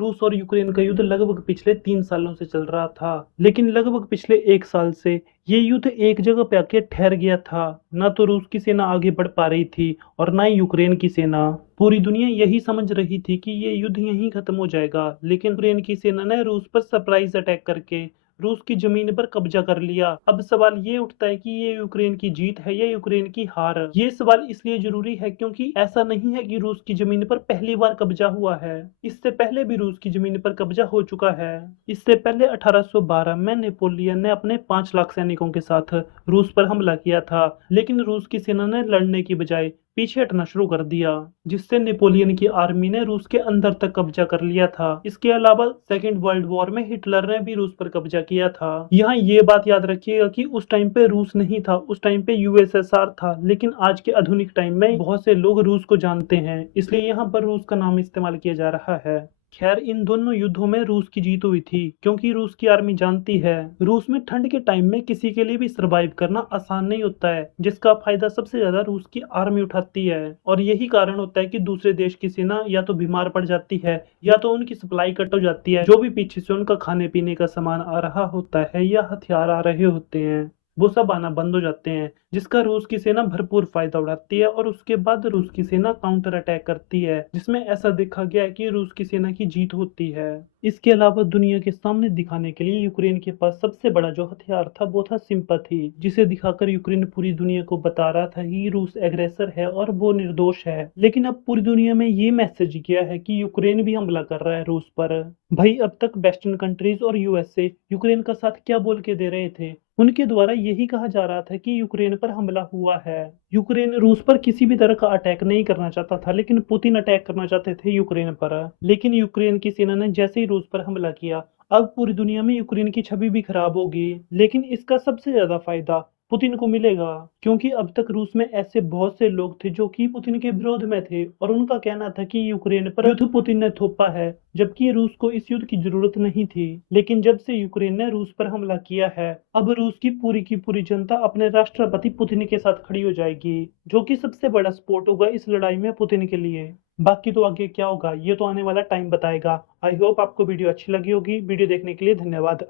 रूस और यूक्रेन का युद्ध लगभग पिछले 3 सालों से चल रहा था, लेकिन लगभग पिछले 1 साल से ये युद्ध एक जगह पे आके ठहर गया था। ना तो रूस की सेना आगे बढ़ पा रही थी और ना ही यूक्रेन की सेना। पूरी दुनिया यही समझ रही थी कि ये युद्ध यहीं खत्म हो जाएगा, लेकिन यूक्रेन की सेना ने रूस पर सरप्राइज अटैक करके रूस की जमीन पर कब्जा कर लिया। अब सवाल ये उठता है कि ये यूक्रेन की जीत है या यूक्रेन की हार। ये सवाल इसलिए जरूरी है क्योंकि ऐसा नहीं है कि रूस की जमीन पर पहली बार कब्जा हुआ है। इससे पहले भी रूस की जमीन पर कब्जा हो चुका है। इससे पहले 1812 में नेपोलियन ने अपने 5 लाख सैनिकों के साथ रूस पर हमला किया था, लेकिन रूस की सेना ने लड़ने की बजाय पीछे हटना शुरू कर दिया, जिससे नेपोलियन की आर्मी ने रूस के अंदर तक कब्जा कर लिया था। इसके अलावा सेकेंड वर्ल्ड वॉर में हिटलर ने भी रूस पर कब्जा किया था। यहाँ ये बात याद रखिएगा कि उस टाइम पे रूस नहीं था, उस टाइम पे यूएसएसआर था, लेकिन आज के आधुनिक टाइम में बहुत से लोग रूस को जानते हैं, इसलिए यहाँ पर रूस का नाम इस्तेमाल किया जा रहा है। खैर, इन दोनों युद्धों में रूस की जीत हुई थी, क्योंकि रूस की आर्मी जानती है रूस में ठंड के टाइम में किसी के लिए भी सरवाइव करना आसान नहीं होता है, जिसका फायदा सबसे ज्यादा रूस की आर्मी उठाती है। और यही कारण होता है कि दूसरे देश की सेना या तो बीमार पड़ जाती है या तो उनकी सप्लाई कट हो जाती है। जो भी पीछे से उनका खाने पीने का सामान आ रहा होता है या हथियार आ रहे होते हैं, वो सब आना बंद हो जाते हैं, जिसका रूस की सेना भरपूर फायदा उठाती है। और उसके बाद रूस की सेना काउंटर अटैक करती है, जिसमें ऐसा देखा गया है कि रूस की सेना की जीत होती है। इसके अलावा दुनिया के सामने दिखाने के लिए यूक्रेन के पास सबसे बड़ा जो हथियार था वो था सिंपैथी, जिसे दिखाकर यूक्रेन पूरी दुनिया को बता रहा था कि रूस एग्रेसर है और वो निर्दोष है। लेकिन अब पूरी दुनिया में ये मैसेज गया है कि यूक्रेन भी हमला कर रहा है रूस पर। भाई, अब तक वेस्टर्न कंट्रीज और यूएसए यूक्रेन का साथ क्या बोल के दे रहे थे? उनके द्वारा यही कहा जा रहा था कि यूक्रेन पर हमला हुआ है। यूक्रेन रूस पर किसी भी तरह का अटैक नहीं करना चाहता था, लेकिन पुतिन अटैक करना चाहते थे यूक्रेन पर। लेकिन यूक्रेन की सेना ने जैसे ही रूस पर हमला किया, अब पूरी दुनिया में यूक्रेन की छवि भी खराब होगी। लेकिन इसका सबसे ज्यादा फायदा पुतिन को मिलेगा, क्योंकि अब तक रूस में ऐसे बहुत से लोग थे जो कि पुतिन के विरोध में थे और उनका कहना था कि यूक्रेन पर युद्ध पुतिन ने थोपा है, जबकि रूस को इस युद्ध की जरूरत नहीं थी। लेकिन जब से यूक्रेन ने रूस पर हमला किया है, अब रूस की पूरी जनता अपने राष्ट्रपति पुतिन के साथ खड़ी हो जाएगी, जो कि सबसे बड़ा सपोर्ट होगा इस लड़ाई में पुतिन के लिए। बाकी तो आगे क्या होगा ये तो आने वाला टाइम बताएगा। आई होप आपको वीडियो अच्छी लगी होगी। वीडियो देखने के लिए धन्यवाद।